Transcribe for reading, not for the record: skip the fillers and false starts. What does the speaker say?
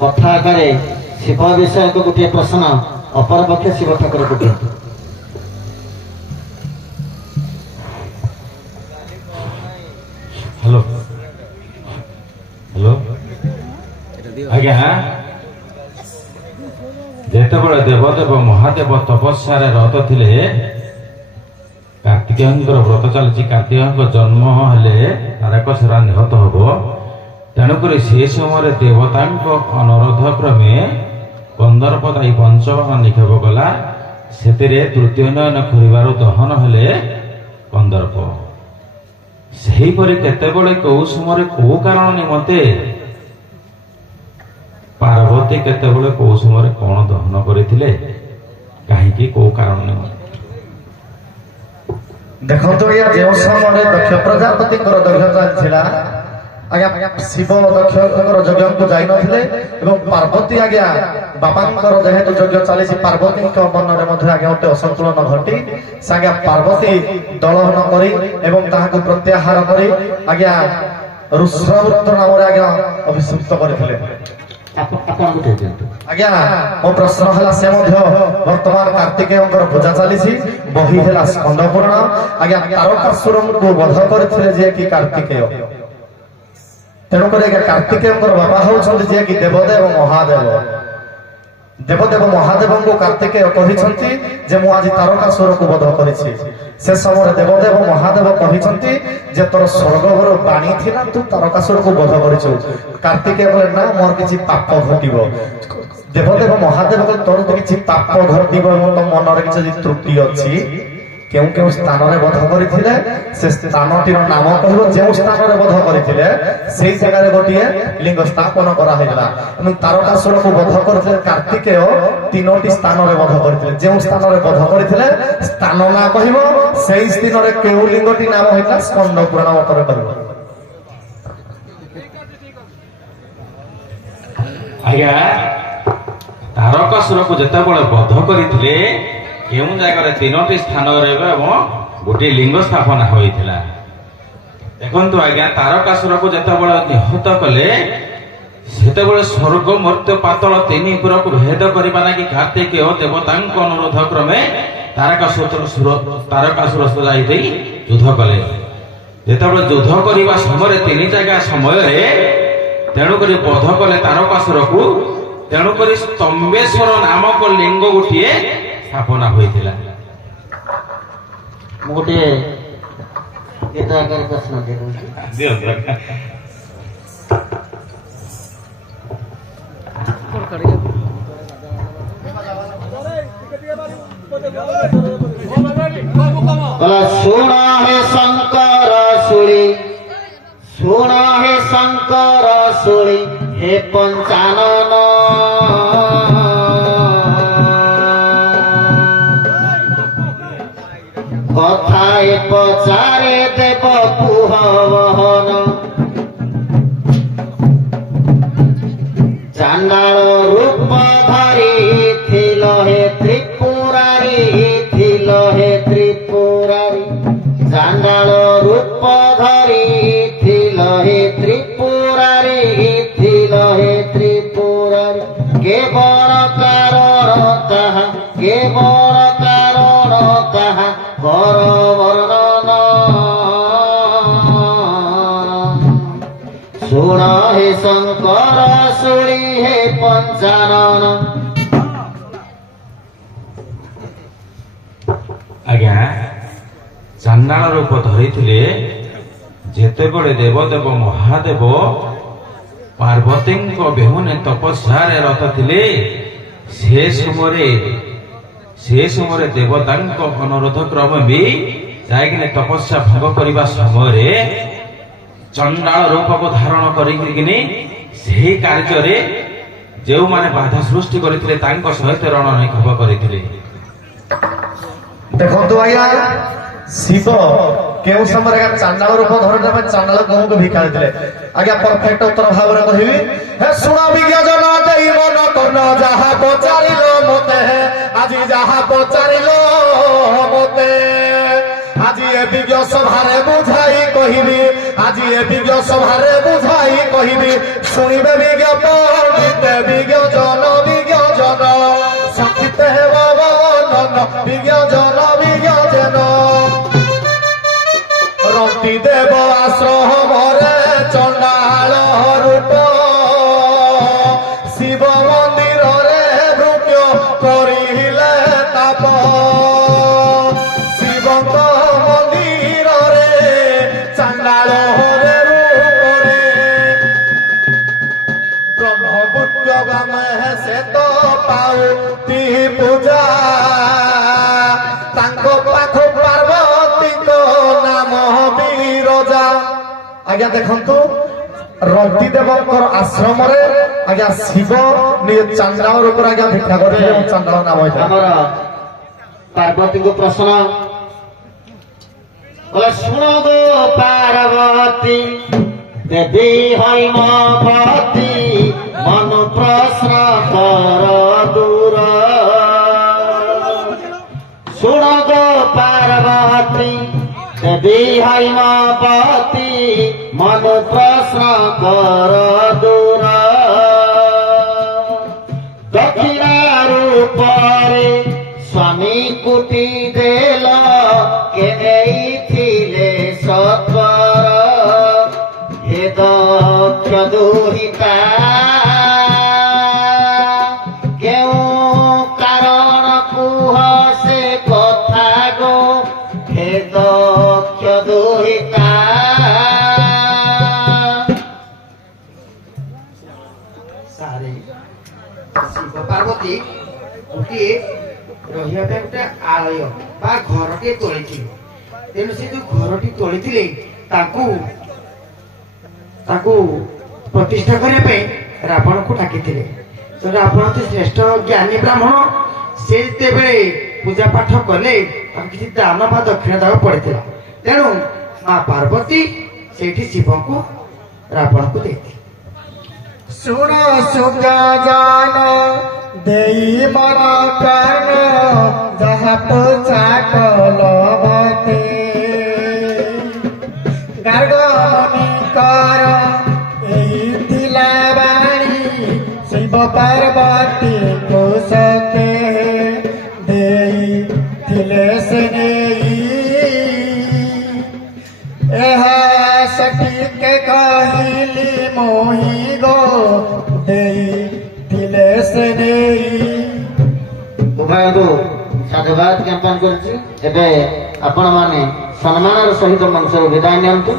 କଥା ଆକାରେ ଶିବ ବିଷୟକୁ ଗୋଟିଏ ପ୍ରଶ୍ନ ଅପରପକ୍ଷେ ଶିବ ଠାକୁରକୁ ଦିଅନ୍ତୁ। ହ୍ୟାଲୋ ହ୍ୟାଲୋ ଆଜ୍ଞା, ଯେତେବେଳେ ଦେବଦେବ ମହାଦେବ ତପସ୍ୟାରେ ରତ ଥିଲେ, କାର୍ତ୍ତିକେୟଙ୍କର ବ୍ରତ ଚାଲିଛି, କାର୍ତ୍ତିକେୟଙ୍କ ଜନ୍ମ ହେଲେ ତାରକାସୁର ନିହତ ହବ। ତେଣୁକରି ସେ ସମୟରେ ଦେବତାଙ୍କ ଅନୁରୋଧ କ୍ରମେ କନ୍ଦର୍ପଦାୟୀ ପଞ୍ଚବାଣ ନିକ୍ଷେପ କଲା। ସେଥିରେ ତୃତୀୟ ନୟନ ଖୋଲିବାରୁ ଦହନ ହେଲେ କନ୍ଦର୍ପ। ସେହିପରି କେତେବେଳେ କୋଉ ସମୟରେ କୋଉ କାରଣ ନିମନ୍ତେ ପାର୍ବତୀ କେତେବେଳେ କୋଉ ସମୟରେ କଣ ଦହନ କରିଥିଲେ, କାହିଁକି କୋଉ କାରଣ ନିମନ୍ତେ? ଦେଖନ୍ତୁ ଆଜ୍ଞା, ଯେଉଁ ସମୟରେ ଦକ୍ଷ ପ୍ରଜାପତିଙ୍କର ଯଜ୍ଞ ଚାଲିଥିଲା, ଆଜ୍ଞା ଶିବ ଦକ୍ଷଙ୍କର ଯଜ୍ଞକୁ ଯାଇନଥିଲେ ଏବଂ ପାର୍ବତୀ ଆଜ୍ଞା ବାପାଙ୍କର ଯେହେତୁ ଯଜ୍ଞ ଚାଲିଛି, ପାର୍ବତୀଙ୍କ ମନରେ ମଧ୍ୟ ଆଜ୍ଞା ଗୋଟେ ଅସନ୍ତୁଳନ ଘଟି ସେ ଆଜ୍ଞା ପାର୍ବତୀ ଦଳନ କରି ଏବଂ ତାହାକୁ ପ୍ରତ୍ୟାହାର କରି ଆଜ୍ଞା ରୁଷ୍ରବୃତ୍ତ ନାମରେ ଆଜ୍ଞା ଅଭିଷିକ୍ତ କରିଥିଲେ। ଆଜ୍ଞା ମୋ ପ୍ରଶ୍ନ ହେଲା, ସେ ମଧ୍ୟ ବର୍ତ୍ତମାନ କାର୍ତ୍ତିକେୟଙ୍କର ପୂଜା ଚାଲିଛି, ବହି ହେଲା ସ୍କନ୍ଦ ପୁରାଣ। ଆଜ୍ଞା ତାରକାସୁରଙ୍କୁ ବଧ କରିଥିଲେ ଯିଏକି କାର୍ତ୍ତିକେୟ। ତେଣୁକରି ଆଜ୍ଞା କାର୍ତ୍ତିକେୟଙ୍କର ବାପା ହଉଛନ୍ତି ଯିଏକି ଦେବଦେବ ମହାଦେବ। ଦେବଦେବ ମହାଦେବଙ୍କୁ କାର୍ତ୍ତିକେୟ କହିଛନ୍ତି ଯେ ମୁଁ ଆଜି ତାରକାସୁରକୁ ବଧ କରିଛି। ସେ ସମୟରେ ଦେବଦେବ ମହାଦେବ କହିଛନ୍ତି ଯେ ତୋର ସ୍ୱର୍ଗରୁ ବାଣୀ ଥିଲା, ତୁ ତାରକାସୁରକୁ ବଧ କରିଛୁ। କାର୍ତ୍ତିକେୟ କହିଲେ ନା, ମୋର କିଛି ପାପ ଘଟିବ। ଦେବଦେବ ମହାଦେବ କହିଲେ ତୋର କିଛି ପାପ ଘଟିବ ଏବଂ ତୋ ମନରେ କିଛି ତ୍ରୁଟି ଅଛି। କେଉଁ କେଉଁ ସ୍ଥାନରେ ବଧ କରିଥିଲେ ସେ ସ୍ଥାନଟିର ନାମ କହିବ। ଯେଉଁ ସ୍ଥାନରେ ବଧ କରିଥିଲେ ସେଇ ଜାଗାରେ ଗୋଟିଏ ଲିଙ୍ଗ ସ୍ଥାପନ କରାହେଇଥିଲା ଏବଂ ତାରକାସୁରକୁ ବଧ କରିଥିଲେ କାର୍ତ୍ତିକେୟ ତିନୋଟି ସ୍ଥାନରେ ବଧ କରିଥିଲେ। ଯେଉଁ ସ୍ଥାନରେ ବଧ କରିଥିଲେ ସ୍ଥାନ ନାଁ କହିବ, ସେଇ ସ୍ଥାନରେ କେଉଁ ଲିଙ୍ଗଟି ନାମ ହେଇଥିଲା ସ୍କନ୍ଦ ପୁରାଣ ମତରେ କହିବ। ଆଜ୍ଞା ତାରକାସୁରକୁ ଯେତେବେଳେ ବଧ କରିଥିଲେ କେଉଁ ଜାଗାରେ ତିନୋଟି ସ୍ଥାନରେ ଏବଂ ଗୋଟିଏ ଲିଙ୍ଗ ସ୍ଥାପନା ହୋଇଥିଲା। ଦେଖନ୍ତୁ ଆଜ୍ଞା, ତାରକାସୁରକୁ ଯେତେବେଳେ ନିହତ କଲେ ସେତେବେଳେ ସ୍ୱର୍ଗ ମର୍ତ୍ତ୍ୟ ପାତଳ ତିନି ପୁରକୁ ଭେଦ କରିବା ଲାଗି କାର୍ତ୍ତିକେୟ ଦେବତାଙ୍କ ଅନୁରୋଧ କ୍ରମେ ତାରକାସୁର ଯାଇ ଦେଇ ଯୁଦ୍ଧ କଲେ। ଯେତେବେଳେ ଯୁଦ୍ଧ କରିବା ସମୟରେ ତିନି ଜାଗା ସମୟରେ ତେଣୁକରି ବଧ କଲେ ତାରକାସୁରକୁ। ତେଣୁକରି ସ୍ତମ୍ବେଶ୍ୱର ନାମକ ଲିଙ୍ଗ ଗୋଟିଏ ସ୍ଥାପନା ହୋଇଥିଲା। ମୁଁ ଗୋଟିଏ ଗୀତ ଆକାରରେ ପ୍ରଶ୍ନ ଦେଉଛି। ଶୁଣ ହେ ଶଙ୍କର ଶୁଳି, ଶୁଣ ହେ ଶଙ୍କର ଶୁଳି, ହେ ପଞ୍ଚାନନ কথায় পচারে দেব কুহবহন, চান্ডাল রূপ ধরিছিল হে ত্রিপুরারি, ছিল হে ত্রিপুরারি, চান্ডাল রূপ ধরিছিল হে ত্রিপুরারি, ছিল হে ত্রিপুরারি। কেবল কারণ তাহা, কেবল কারণ তাহা কর বর্ণন। শুণ হে শঙ্কর শুনি হে পঞ্চানন। ଆଜ୍ଞା ଚାଣ୍ଡାଳ ରୂପ ଧରିଥିଲେ ଯେତେବେଳେ ଦେବଦେବ ମହାଦେବ ପାର୍ବତୀଙ୍କ ବିହୁନେ ତପସ୍ୟାରେ ରତ ଥିଲେ, ସେ ସମୟରେ ଦେବତାଙ୍କ ଅନୁରୋଧ କ୍ରମେ ବି ଯାଇକିନି ତପସ୍ୟା ଭଙ୍ଗ କରିବା ସମୟରେ ଚଣ୍ଡାଳ ରୂପକୁ ଧାରଣ କରିକିନି ସେହି କାର୍ଯ୍ୟରେ ଯେଉଁମାନେ ବାଧା ସୃଷ୍ଟି କରିଥିଲେ ତାଙ୍କ ସହିତ ରଣନିକ୍ଷେପ କରିଥିଲେ। ଦେଖନ୍ତୁ ଆଜ୍ଞା, ଶିବ କେଉଁ ସମୟରେ ଚାଣ୍ଡାଳ ରୂପ ଧରିବା ପାଇଁ ଚାଣ୍ଡାଳ ଗହକୁ ଭିକ୍ଷା ଦେଇଥିଲେ। ଆଜ୍ଞା ପରଫେକ୍ଟ ଉତ୍ତର ଭାବରେ କହିବି, ହେ ଶୁଣ ବିଜ୍ଞ ଜନ ଦେଇ ମନ କର୍ଣ୍ଣ, ଯାହା ପଚାରିଲ ମତେ, ଆଜି ଯାହା ପଚାରିଲ ମତେ, ଆଜି ଏ ବିଜ୍ଞ ସଭାରେ ବୁଝାଇ କହିବି, ଆଜି ଏ ବିଜ୍ଞ ସଭାରେ ବୁଝାଇ କହିବି, ଶୁଣିବେ ବିଜ୍ଞ ପଣ୍ଡିତେ जगम से तो पाउती पूजा तांको पाखो पार्वती को नाम बिरजा। आज्ञा देखंतु रति देवंकर आश्रम रे आज्ञा शिव निज चांडाल ऊपर आज्ञा भिक्षा करथिले चांडाल नाम होइता हमर पार्वती को प्रश्न बोले सुनो गो पार्वती देवी हैमवती मन प्रश्न कर दूर। सुनो गो पार्वती देवी हैमवती मन प्रश्न कर दूर। दक्षिणा रूपरे स्वामी कुटी देल के थिले सत्वर हे दक्ष दुहिता केउं कारण कुह से कथा गो हे दक्ष दुहिता। सारे शिव पार्वती गोटे रहिया ପାଇଁ ଗୋଟେ ଆଳୟ ବା ଘରଟେ ତୋଳିଥିଲେ। ତେଣୁ ସେ ଯୋଉ ଘରଟି ତୋଳିଥିଲେ ତାଙ୍କୁ ପ୍ରତିଷ୍ଠା କରିବା ପାଇଁ ରାବଣକୁ ଡାକିଥିଲେ। ତେଣୁ ରାବଣ ତ ଶ୍ରେଷ୍ଠ ଜ୍ଞାନୀ ବ୍ରାହ୍ମଣ, ସେ ଯେତେବେଳେ ପୂଜା ପାଠ କଲେ ତାଙ୍କୁ କିଛି ଦାନ ବା ଦକ୍ଷିଣ ଦେବାକୁ ପଡିଥିଲା। ତେଣୁ ମା ପାର୍ବତୀ ସେଇଠି ଶିବଙ୍କୁ ରାବଣକୁ ଦେଇଥିଲେ। सुन सुगा जान देई मन प्राण जहाँ पोछा कलमते गर्ग मुनि कर एई दिलाबाणी शिव पार्वती को सके देई दिले से नेई सटीक कहिली मोही गो देई दिले से नेई। उभय को साधुवाद ज्ञापन करछि। एबे आपण माने सम्मानर सहित मंच विदाय नियंतु।